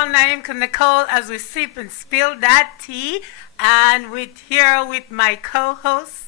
call Naim Nicole as we sip and spill that tea. And here with my co-host.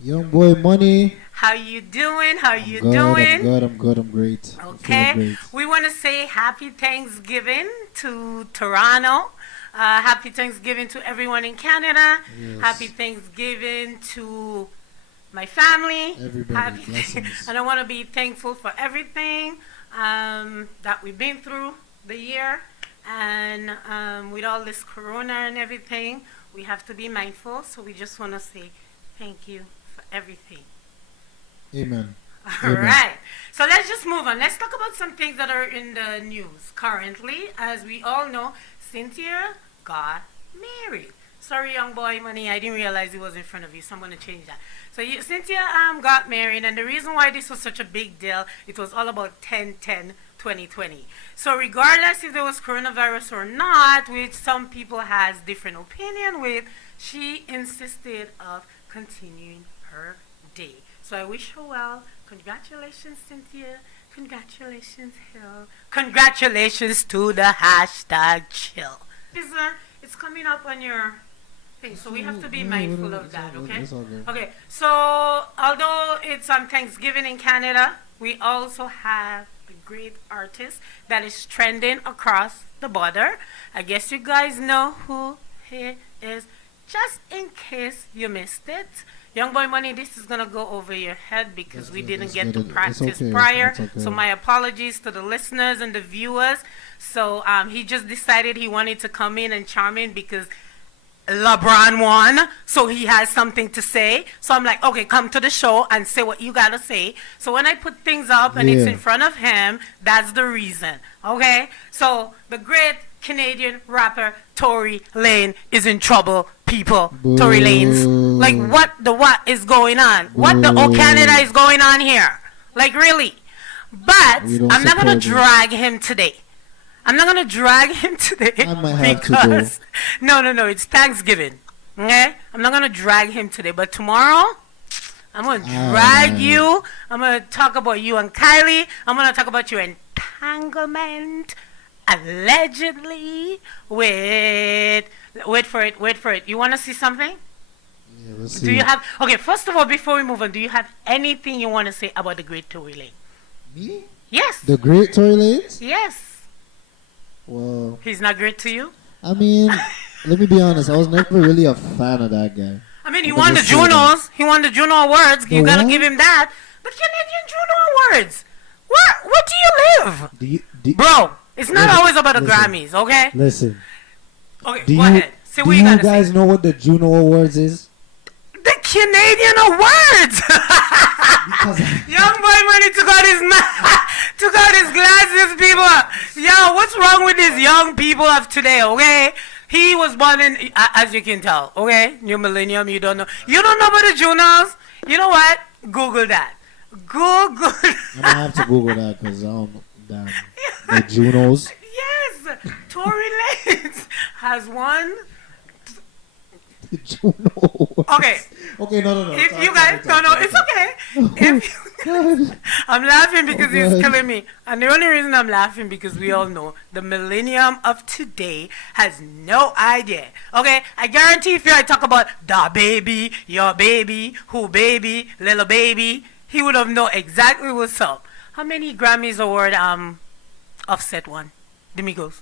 Young boy money. How you doing? How you Good, doing? I'm good, I'm good, I'm great. Okay. Great. We want to say happy Thanksgiving to Toronto. Happy Thanksgiving to everyone in Canada. Yes. Happy Thanksgiving to my family. Everybody, blessings. And I want to be thankful for everything that we've been through the year. And with all this corona and everything, we have to be mindful. So we just want to say thank you for everything. Amen. All right. So let's just move on. Let's talk about some things that are in the news currently. As we all know, Cynthia got married. Sorry, young boy, money. I didn't realize it was in front of you, so I'm going to change that. So Cynthia got married, and the reason why this was such a big deal, it was all about 10/10/2020. So regardless if there was coronavirus or not, which some people has different opinion with, she insisted of continuing her day. So I wish her well. Congratulations, Cynthia. Congratulations, Hill. Congratulations to the #chill. It's coming up on your thing, so we have to be mindful of that, okay? Okay, so although it's on Thanksgiving in Canada, we also have a great artist that is trending across the border. I guess you guys know who he is. Just in case you missed it, Young Boy Money, this is going to go over your head because we didn't get to practice prior. So my apologies to the listeners and the viewers. So he just decided he wanted to come in and charm in because LeBron won. So he has something to say. So I'm like, okay, come to the show and say what you got to say. So when I put things up and it's in front of him, that's the reason. Okay? So the great Canadian rapper Tory Lane is in trouble, people. Boo. Tory Lanez. Like, what is going on? Boo. What the Canada is going on here? Like, really? But I'm not going to drag him today. I'm not going to drag him today because no, it's Thanksgiving. Okay? I'm not going to drag him today, but tomorrow I'm going to drag you. I'm going to talk about you and Kylie. I'm going to talk about your entanglement allegedly with wait for it. You want to see something? Yeah, let's see. Do you have first of all, before we move on, do you have anything you want to say about the great Tory Lane? Me? Yes. The great Tory Lanez? Yes. Well, he's not great to you? I mean, let me be honest, I was never really a fan of that guy. I mean, he won the Junos. He won the Juno Awards. You gotta give him that. But Canadian Juno Awards. Where do you live? Bro, it's not always about the Grammys, okay? Listen. Okay, go ahead. Say what you gotta say. Do you guys know what the Juno Awards is? The Canadian Awards! Young Boy Money took out his glasses, people. Yo, what's wrong with these young people of today, okay? He was born in, as you can tell, okay? New millennium, you don't know. You don't know about the Junos? You know what? Google that. Google. I'm gonna have to Google that because I don't know. The Junos. Yes, Tory Lanez has won. The Juno. Okay. Okay, no. If you guys, it's okay. I'm laughing because he's killing me, and the only reason I'm laughing because we all know the millennium of today has no idea. Okay, I guarantee if I talk about the baby, your baby, who baby, little baby, he would have known exactly what's up. How many Grammys award Offset won? The Migos.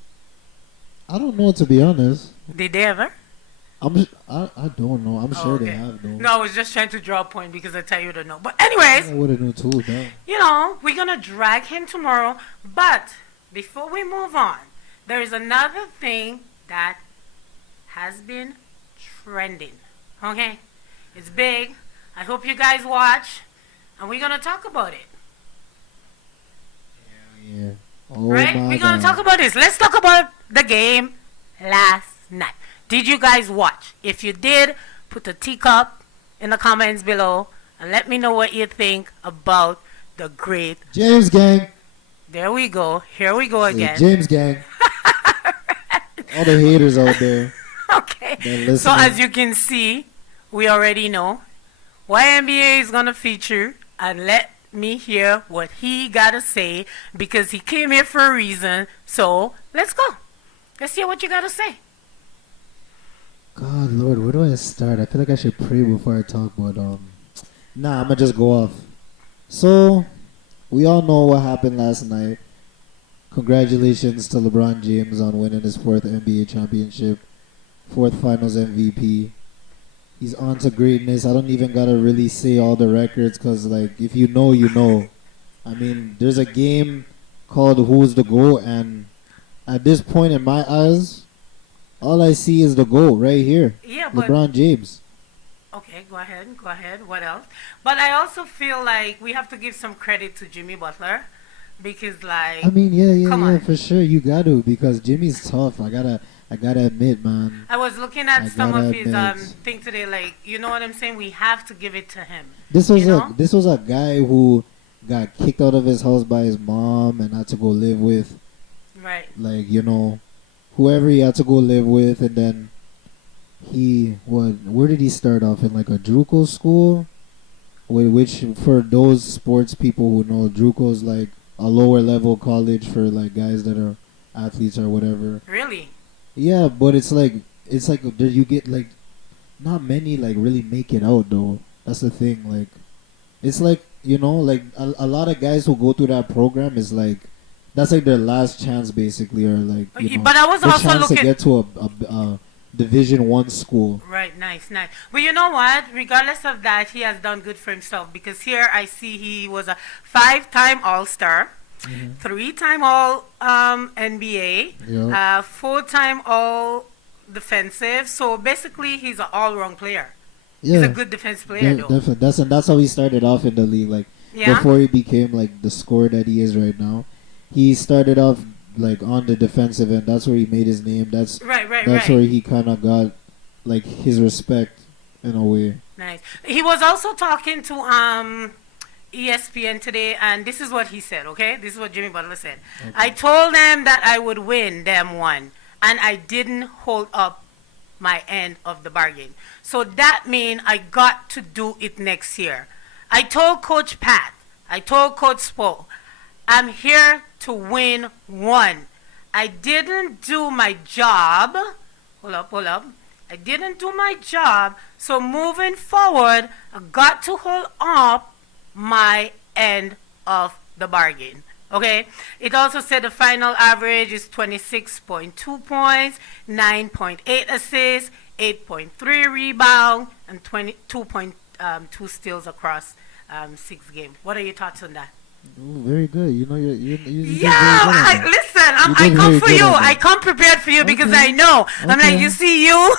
I don't know, to be honest. Did they ever? I don't know. I'm sure they have though. No, I was just trying to draw a point because I tell you to know. But anyways, I would have known too. Damn. You know, we're gonna drag him tomorrow. But before we move on, there is another thing that has been trending. Okay, it's big. I hope you guys watch, and we're gonna talk about it. Yeah. Right? We're gonna talk about this. Let's talk about the game last night. Did you guys watch? If you did, put a teacup in the comments below and let me know what you think about the great James Gang. There we go. Here we go again. James Gang. All the haters out there. Okay. So as you can see, we already know YNBA is gonna feature, and let me hear what he gotta say because he came here for a reason. So let's go. Let's hear what you got to say. God, Lord, where do I start? I feel like I should pray before I talk, but nah, I'm gonna just go off. So, we all know what happened last night. Congratulations to LeBron James on winning his fourth NBA championship, fourth Finals MVP. He's on to greatness. I don't even gotta really say all the records, cause like if you know, you know. I mean, there's a game called Who's the GOAT, and at this point in my eyes, all I see is the GOAT right here, Yeah, but LeBron James. okay, go ahead. Go ahead. What else? But I also feel like we have to give some credit to Jimmy Butler because, like, I mean, yeah, come on. for sure. You got to, because Jimmy's tough. I gotta admit, man. I was looking I at some gotta of his admit. thing today. Like, you know what I'm saying? We have to give it to him. This was You know? this was a guy who got kicked out of his house by his mom and had to go live with, Right. like, whoever he had to go live with, and then where did he start off, in like a JUCO school? Which, for those sports people who know, JUCO is like a lower level college for like guys that are athletes or whatever. Really? Yeah, but it's like you get like not many like really make it out though. That's the thing. Like it's like like a lot of guys who go through that program is like that's like their last chance basically, or like But I was their also chance to looking. get to a Division 1 school. Right, nice. But you know what? Regardless of that, he has done good for himself because here I see he was a 5-time All-Star, 3-time All NBA, Yeah. 4-time All Defensive. So basically, he's an all-round player. He's a Yeah. good defense player, though. Definitely. That's how he started off in the league. Like Yeah. before he became like the scorer that he is right now, he started off like on the defensive end. That's where he made his name. That's Right. where he kind of got like his respect in a way. Nice. He was also talking to ESPN today, and this is what he said. Okay, this is what Jimmy Butler said. Okay. I told them that I would win them one, and I didn't hold up my end of the bargain. So that means I got to do it next year. I told Coach Pat, I told Coach Spo, I'm here to win one. I didn't do my job. Hold up. I didn't do my job. So moving forward, I got to hold up my end of the bargain. Okay? It also said the final average is 26.2 points, 9.8 assists, 8.3 rebound, and 22.2 steals across 6 games. What are your thoughts on that? Ooh, very good. You did very Yeah, good on that. listen, I did come very for good you. on that. I come prepared for you because Okay. I know. I'm like, Okay. you see you?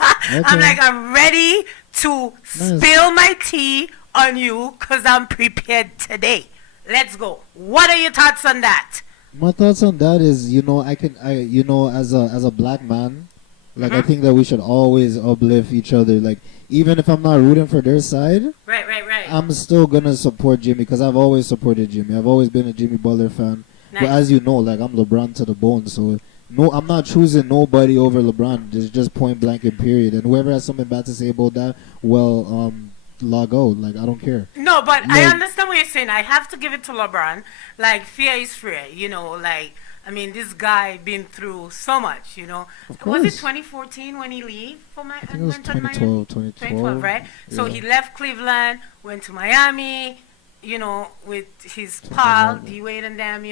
I'm Okay. like, I'm ready to Nice. spill my tea on you because I'm prepared today. Let's go. What are your thoughts on that? My thoughts on that is, as a black man, like I think that we should always uplift each other. Like even if I'm not rooting for their side, Right. I'm still gonna support Jimmy because I've always supported Jimmy. I've always been a Jimmy Butler fan. But Nice. as you know, like I'm LeBron to the bone, so no, I'm not choosing nobody over LeBron. Just point blank and period. And whoever has something bad to say about that, well, log out. Like I don't care. No, but I Like- understand what you're saying. I have to give it to LeBron. Like, fear is free. I mean, this guy been through so much, Of Was course. it 2014 when he leave for my I think it was went on Miami? 2012, right? So Yeah. he left Cleveland, went to Miami, with his pal, Miami. D-Wade and them,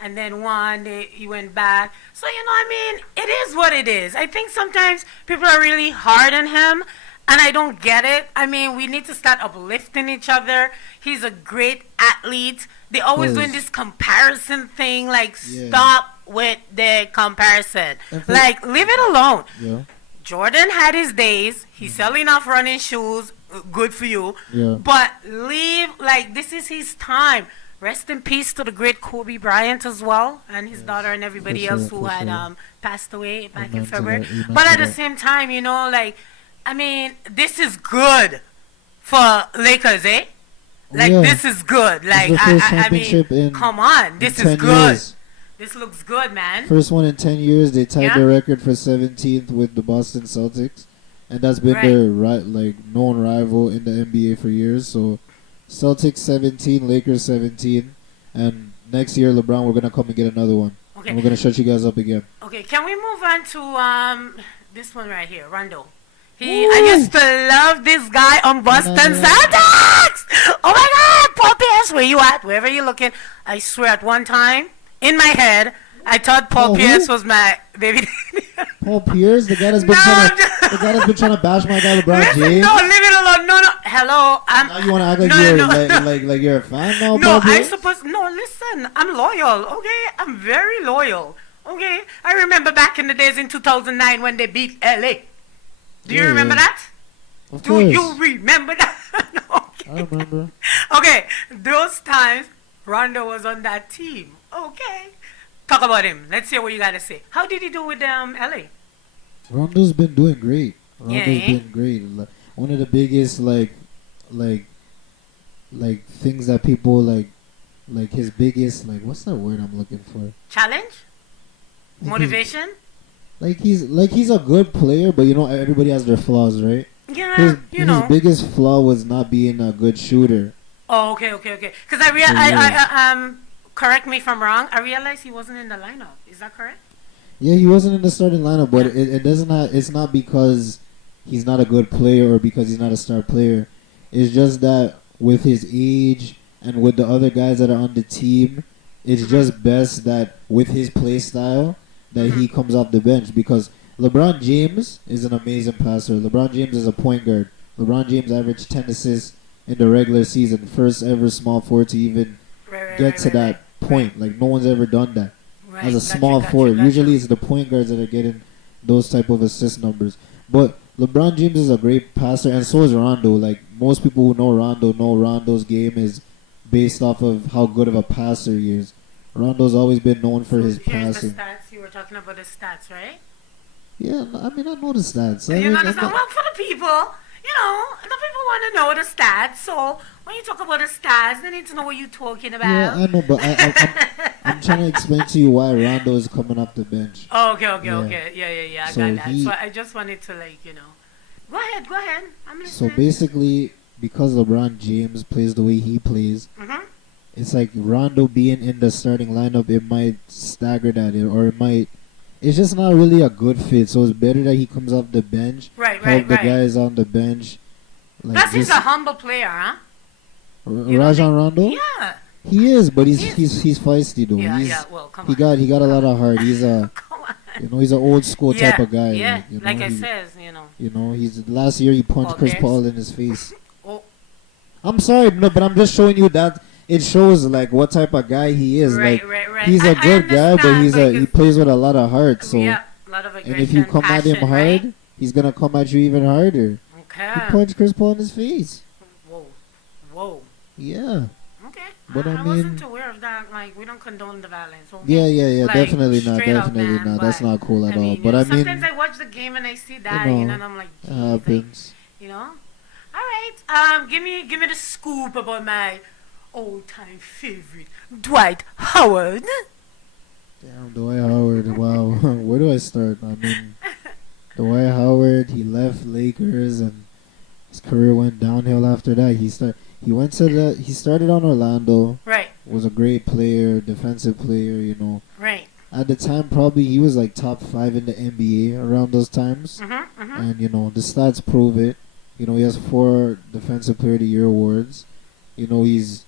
and then one day he went back. So, I mean, it is what it is. I think sometimes people are really hard on him, and I don't get it. I mean, we need to start uplifting each other. He's a great athlete. They always doing course. this comparison thing. Like, Yeah. stop with the comparison. And for- Like, leave it alone. Yeah. Jordan had his days. He's selling off running shoes. Good for you. Yeah. But this is his time. Rest in peace to the great Kobe Bryant as well, and his daughter and everybody for else sure, who for had sure. passed away back Amen in to February. that, amen But to at the that. same time, I mean, this is good for Lakers, eh? Like, Yeah. this is good. Like, the first I mean, championship in- come on. in This 10 is good. years. This looks good, man. First one in 10 years. They tied Yeah. the record for 17th with the Boston Celtics, and that's been Right. their known rival in the NBA for years. So Celtics 17, Lakers 17, and next year LeBron, we're gonna come and get another one. Okay. And we're gonna shut you guys up again. Okay, can we move on to this one right here, Rondo? Ooh. I used to love this guy on Boston No. Celtics. Oh my God, Paul Pierce, where you at? Wherever you're looking, I swear at one time in my head, I thought Paul Oh, Pierce who? was my baby. Paul Pierce, the guy that's been No, trying I'm to, just- the guy that's been trying to bash my guy LeBron Listen, James. no, leave it alone. No, no, hello. Now you want to act like no, you're no, like you're a fan now, No, Paul I Pierce? suppose. No, listen. I'm loyal. Okay, I'm very loyal. Okay, I remember back in the days in 2009 when they beat LA. Do you Yeah, remember yeah. that? Of Do course. you remember that? Okay. I remember. Okay, those times Rondo was on that team. Okay, talk about him. Let's hear what you gotta say. How did he do with LA? Rondo's been doing great. Rondo's Yeah. been great. One of the biggest like things that people like his biggest what's that word I'm looking for? Challenge, Like motivation. he's a good player, but you know everybody has their flaws, right? Yeah, His you know. biggest flaw was not being a good shooter. Oh, okay. Because correct me if I'm wrong. I realized he wasn't in the lineup. Is that correct? Yeah, he wasn't in the starting lineup, but it doesn't have, it's not because he's not a good player or because he's not a star player. It's just that with his age and with the other guys that are on the team, it's just best that with his play style that he comes off the bench, because LeBron James is an amazing passer. LeBron James is a point guard. LeBron James averaged 10 assists in the regular season, first ever small forward to even get to that point. Like no one's ever done that. Right. As a Gotcha, small gotcha, forward. gotcha. Usually it's the point guards that are getting those type of assist numbers. But LeBron James is a great passer, and so is Rondo. Like most people who know Rondo's game is based off of how good of a passer he is. Rondo's always been known for his Here's passing. the stats. You were talking about the stats, right? Yeah, I mean I know the stats. You I'm understand? not- Well, for the people, you know, the people want to know the stats. So when you talk about the stats, they need to know what you're talking about. yeah, I know, but I'm trying to explain to you why Rondo is coming off the bench. Oh, okay. Yeah. Yeah. I So got that. he- So I just wanted to, go ahead. I'm So listening. basically, because LeBron James plays the way he plays, Mm-hmm. it's like Rondo being in the starting lineup, it might stagger that, or it might. It's just not really a good fit. So it's better that he comes off the bench, Right. help the guys on the bench. Like Plus, he's this- a humble player, huh? you don't Rajon Rondo. Yeah. He is, but He he's feisty though. Yeah. Well, come He on. got a lot of heart. He's a Come on. he's an old school Yeah. type of guy. Yeah. Like, I he- says, he's last year he punched Paul Chris Pierce? Paul in his face. Oh. I'm sorry, no, but I'm just showing you that it shows like what type of guy he is. Right. He's a I good guy, but understand, he plays with a lot of heart. So, yeah, a lot of aggression, and if you come at him passion, hard, right? he's gonna come at you even harder. Okay. He punched Chris Paul in his face. Whoa. Yeah, Okay. But I wasn't mean- aware of that. Like, we don't condone the violence. Okay? yeah, Like, definitely not, straight up, definitely man, not. That's but, not cool at all. you But know, I mean, sometimes I watch the game and I see that, know, and I'm like, it geez, like, happens. you know. All right. Give me the scoop about my old-time favorite, Dwight Howard. Damn, Dwight Howard. Wow, where do I start? I mean, Dwight Howard. He left Lakers, and his career went downhill after that. He started on Orlando. Right. Was a great player, defensive player. You know, Right. at the time probably he was like top 5 in the NBA around those times, Mm-hmm. and you know the stats prove it. You know, he has 4 Defensive Player of the Year awards. You know, he's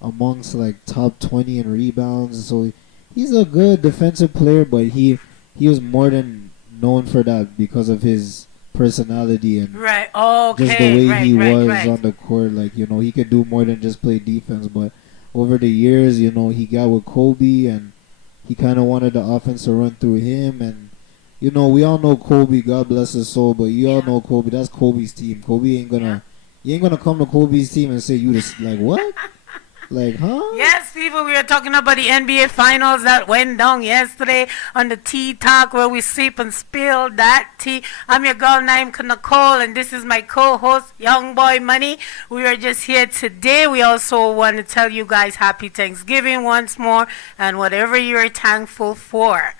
amongst like top 20 in rebounds. So he's a good defensive player, but he was more than known for that because of his personality and Right. Okay. just the way right, he right, was right. on the court. Like, you know, he could do more than just play defense. But over the years, you know, he got with Kobe, and he kind of wanted the offense to run through him. And you know, we all know Kobe, God bless his soul, but you all Yeah. know Kobe. That's Kobe's team. Kobe ain't gonna, you ain't gonna come to Kobe's team and say you just like what, like huh? Yes, people, we are talking about the NBA Finals that went down yesterday on the Tea Talk, where we sip and spill that tea. I'm your girl named Nicole, and this is my co-host, Young Boy Money. We are just here today. We also want to tell you guys Happy Thanksgiving once more, and whatever you're thankful for.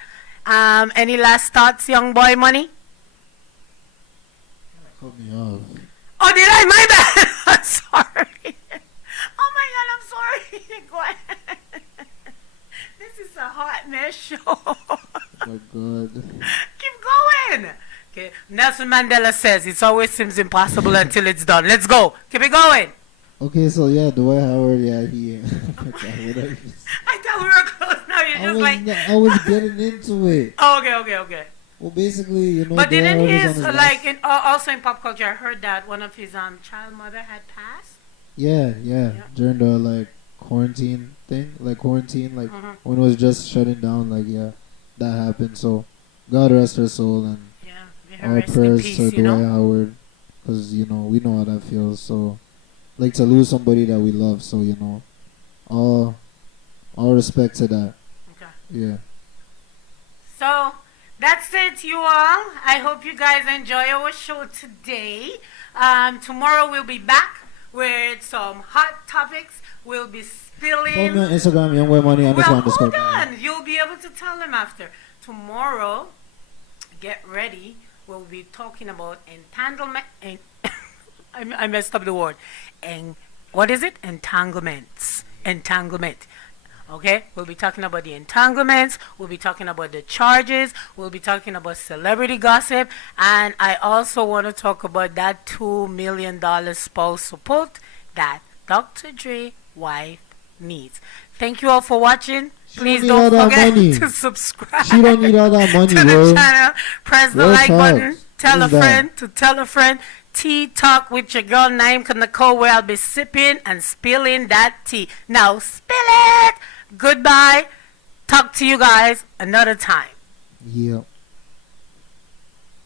Any last thoughts, Young Boy Money? Cut me off. Oh, did I? My bad. I'm sorry. Oh my God, I'm sorry. Go ahead. This is It's a hot mess show. Oh my God. Keep going. Okay. Nelson Mandela says it always seems impossible until it's done. Let's go. Keep it going. Okay, so yeah, Dwight Howard, yeah, he. I thought we were close. Now you're just like. I was getting into it. Oh, okay. Well, basically, you know. But Dwight didn't Howard was his on his like last- also in pop culture? I heard that one of his child mother had passed. Yeah. During the like quarantine thing, like Mhm. when it was just shutting down, like yeah, that happened. So, God rest her soul and Yeah, may her our rest in prayers peace, to you Dwight know. Howard, because you know we know how that feels. So, like to lose somebody that we love. So you know, all respect to that. Okay. Yeah. So that's it, you all. I hope you guys enjoy our show today. Tomorrow we'll be back with some hot topics. We'll be Follow me spilling. on Instagram, Young Boy Money Well, _. hold on. You'll be able to tell them after. Tomorrow, get ready. We'll be talking about entanglement. And I messed up the word. And what is it? Entanglements. Entanglement. Okay, we'll be talking about the entanglements, we'll be talking about the charges, we'll be talking about celebrity gossip, and I also want to talk about that $2 million spouse support that Dr. Dre wife needs. Thank you all for watching. Please need don't all that forget money. to subscribe She don't need all that money, to the bro. channel. Press the Real like talk. button. Tell What a is that? friend to tell a friend. Tea talk with your girl named Nicole, where I'll be sipping and spilling that tea. Now spill it. Goodbye. Talk to you guys another time. Yeah.